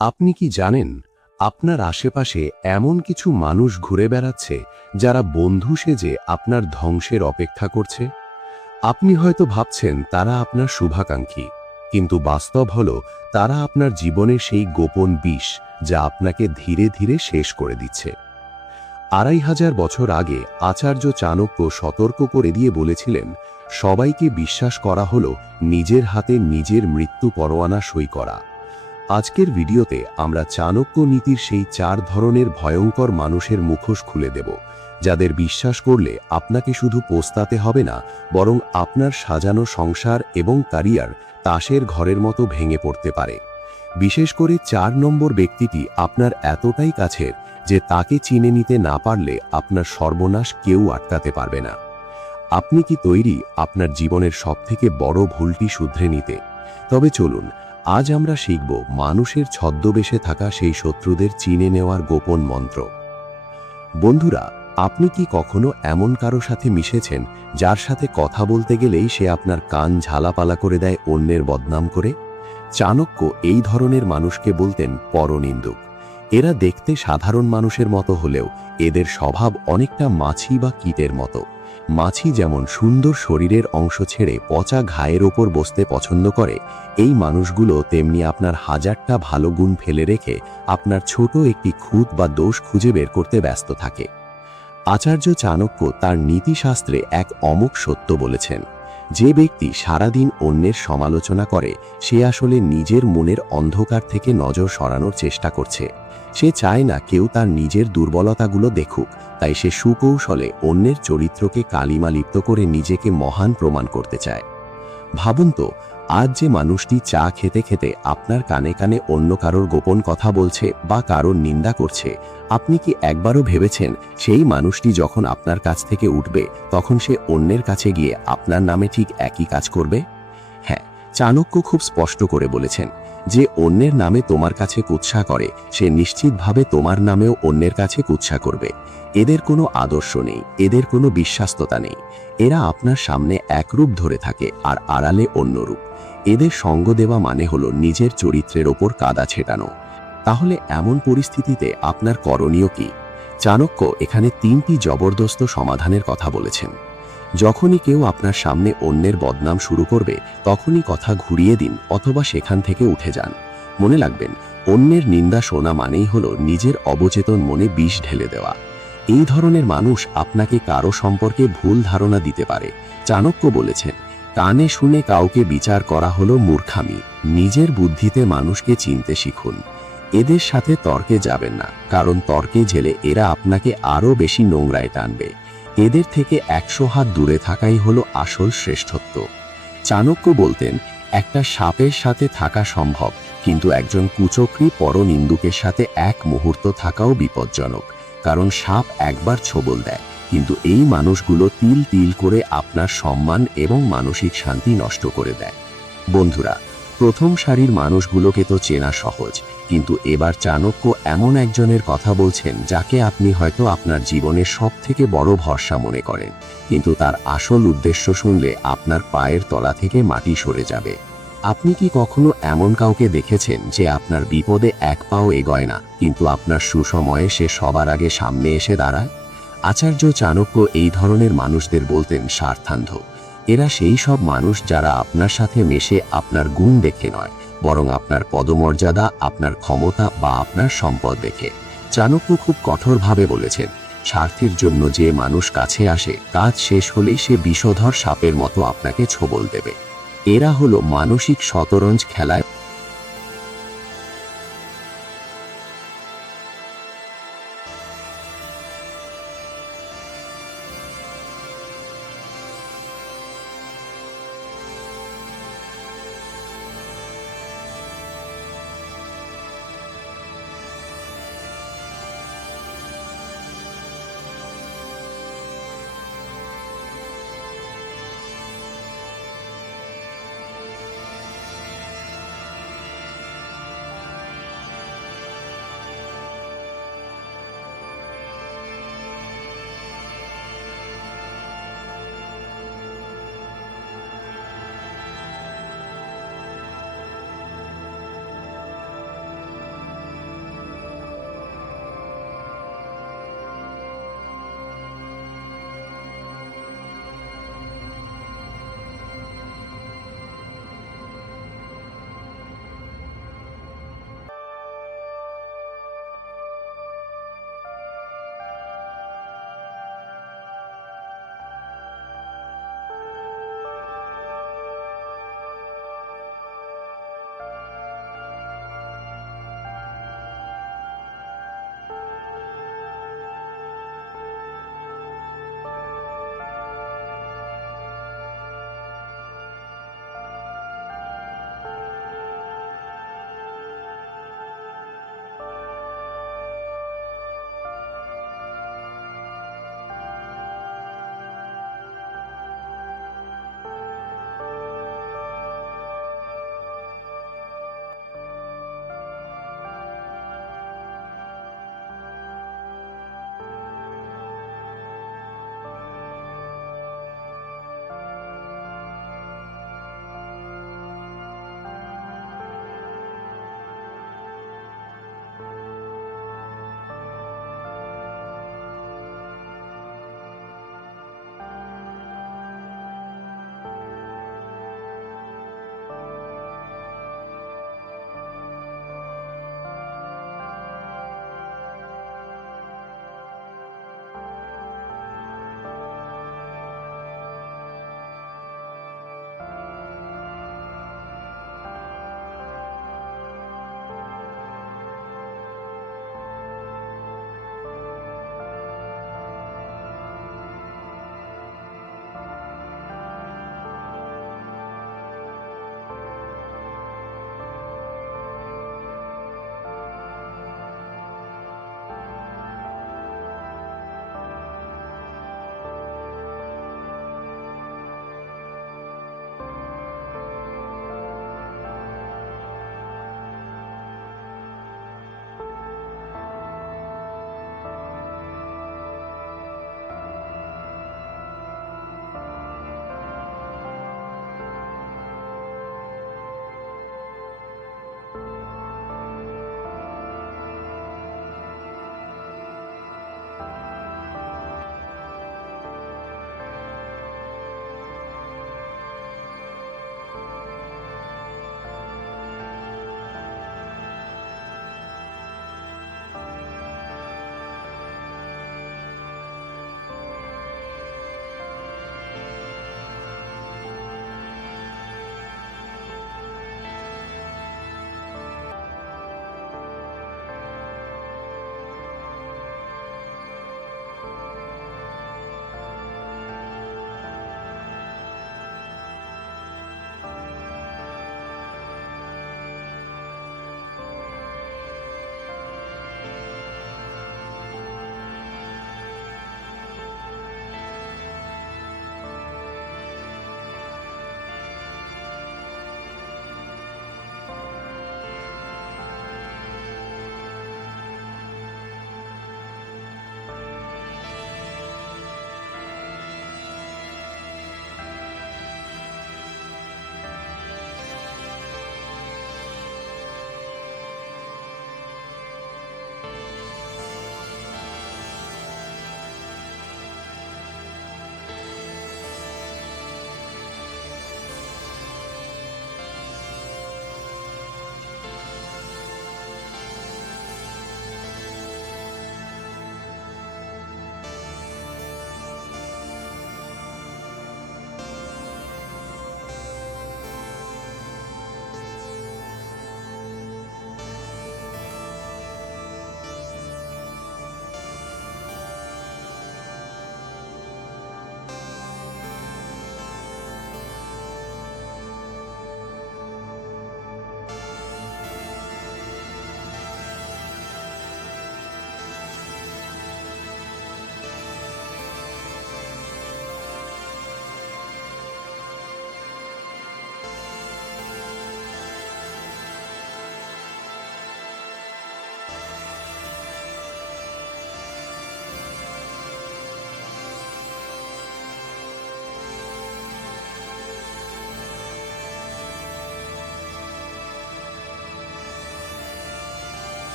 আপনি কি জানেন আপনার আশেপাশে এমন কিছু মানুষ ঘুরে বেড়াচ্ছে যারা বন্ধু সেজে আপনার ধ্বংসের অপেক্ষা করছে? আপনি হয়তো ভাবছেন তারা আপনার শুভাকাঙ্ক্ষী, কিন্তু বাস্তব হলো তারা আপনার জীবনের সেই গোপন বিষ যা আপনাকে ধীরে ধীরে শেষ করে দিচ্ছে। ২৫০০ বছর আগে আচার্য চাণক্য সতর্ক করে দিয়ে বলেছিলেন, সবাইকে বিশ্বাস করা হলো নিজের হাতে নিজের মৃত্যু পরোয়ানা সই করা। আজকের ভিডিওতে আমরা চাণক্য নীতির সেই ৪ ধরনের ভয়ঙ্কর মানুষের মুখোশ খুলে দেব, যাদের বিশ্বাস করলে আপনাকে শুধু পস্তাতে হবে না, বরং আপনার সাজানো সংসার এবং ক্যারিয়ার তাসের ঘরের মতো ভেঙে পড়তে পারে। বিশেষ করে ৪ নম্বর ব্যক্তিটি আপনার এতটাই কাছের যে তাকে চিনে নিতে না পারলে আপনার সর্বনাশ কেউ আটকাতে পারবে না। আপনি কি তৈরি আপনার জীবনের সবথেকে বড় ভুলটি শুধরে নিতে? তবে চলুন, আজ আমরা শিখব মানুষের ছদ্মবেশে থাকা সেই শত্রুদের চিনে নেওয়ার গোপন মন্ত্র। বন্ধুরা, আপনি কি কখনো এমন কারো সাথে মিশেছেন যার সাথে কথা বলতে গেলেই সে আপনার কান ঝালাপালা করে দেয় অন্যের বদনাম করে? চাণক্য এই ধরনের মানুষকে বলতেন পরনিন্দুক। এরা দেখতে সাধারণ মানুষের মতো হলেও এদের স্বভাব অনেকটা মাছি বা কীটের মতো। মাছি যেমন সুন্দর শরীরের অংশ ছেড়ে পচা ঘায়ের ওপর বসতে পছন্দ করে, এই মানুষগুলো তেমনি আপনার হাজারটা ভালো গুণ ফেলে রেখে আপনার ছোট একটি খুঁত বা দোষ খুঁজে বের করতে ব্যস্ত থাকে। আচার্য চাণক্য তার নীতিশাস্ত্রে এক অমোঘ সত্য বলেছেন, যে ব্যক্তি সারাদিন অন্যের সমালোচনা করে সে আসলে নিজের মনের অন্ধকার থেকে নজর সরানোর চেষ্টা করছে। সে চায় না কেউ তার নিজের দুর্বলতাগুলো দেখুক, তাই সে সুকৌশলে অন্যের চরিত্রকে কালিমা লিপ্ত করে নিজেকে মহান প্রমাণ করতে চায়। ভাবুন তো, আজ যে মানুষটি চা খেতে খেতে আপনার কানে কানে অন্য কারোর গোপন কথা বলছে বা কারোর নিন্দা করছে, আপনি কি একবারও ভেবেছেন সেই মানুষটি যখন আপনার কাছ থেকে উঠবে তখন সে অন্যের কাছে গিয়ে আপনার নামে ঠিক একই কাজ করবে? হ্যাঁ, চাণক্য খুব স্পষ্ট করে বলেছেন, যে অন্যের নামে তোমার কাছে কুৎসা করে সে নিশ্চিতভাবে তোমার নামেও অন্যের কাছে কুৎসা করবে। এদের কোনো আদর্শ নেই, এদের কোনো বিশ্বাস্ততা নেই। এরা আপনার সামনে এক রূপ ধরে থাকে আর আড়ালে অন্য রূপ। এদের সঙ্গ দেওয়া মানে হলো নিজের চরিত্রের ওপর কাদা ছেটানো। তাহলে এমন পরিস্থিতিতে আপনার করণীয় কি? চাণক্য এখানে ৩টি জবরদস্ত সমাধানের কথা বলেছেন। যখনই কেউ আপনার সামনে অন্যের বদনাম শুরু করবে তখনই কথা ঘুরিয়ে দিন অথবা সেখান থেকে উঠে যান। মনে রাখবেন, অন্যের নিন্দা শোনা মানেই হলো নিজের অবচেতন মনে বিষ ঢেলে দেওয়া। এই ধরনের মানুষ আপনাকে কারো সম্পর্কে ভুল ধারণা দিতে পারে। চাণক্য বলেছেন, কানে শুনে কাউকে বিচার করা হলো মূর্খামি। নিজের বুদ্ধিতে মানুষকে চিনতে শিখুন। এদের সাথে তর্কে যাবেন না, কারণ তর্কে জেলে এরা আপনাকে আরও বেশি নোংরায় টানবে। এদের থেকে ১০০ হাত দূরে থাকাই হলো আসল শ্রেষ্ঠত্ব। চাণক্য বলতেন, একটা সাপের সাথে থাকা সম্ভব, কিন্তু একজন কুচক্রী পরনিন্দুকের সাথে এক মুহূর্ত থাকাও বিপজ্জনক। কারণ সাপ একবার ছোবল দেয়, কিন্তু এই মানুষগুলো তিল তিল করে আপনার সম্মান এবং মানসিক শান্তি নষ্ট করে দেয়। বন্ধুরা, প্রথম সারির মানুষগুলোকে তো চেনা সহজ, কিন্তু এবার চাণক্য এমন একজনের কথা বলছেন যাকে আপনি হয়তো আপনার জীবনের সবথেকে বড় ভরসা মনে করেন, কিন্তু তার আসল উদ্দেশ্য শুনলে আপনার পায়ের তলা থেকে মাটি সরে যাবে। আপনি কি কখনো এমন কাউকে দেখেছেন যে আপনার বিপদে এক পাও এগোয় না, কিন্তু আপনার সুসময়ে সে সবার আগে সামনে এসে দাঁড়ায়? আচার্য চাণক্য এই ধরনের মানুষদের বলতেন স্বার্থান্ধ। এরা সেই সব মানুষ যারা আপনার সাথে মেশে আপনার গুণ দেখে নয়, বরং আপনার পদমর্যাদা, আপনার ক্ষমতা বা আপনার সম্পদ দেখে। চাণক্য খুব কঠোরভাবে বলেছেন, স্বার্থের জন্য যে মানুষ কাছে আসে কাজ শেষ হলেই সে বিষধর সাপের মতো আপনাকে ছোবল দেবে। এরা হলো মানসিক শতরঞ্জ খেলায়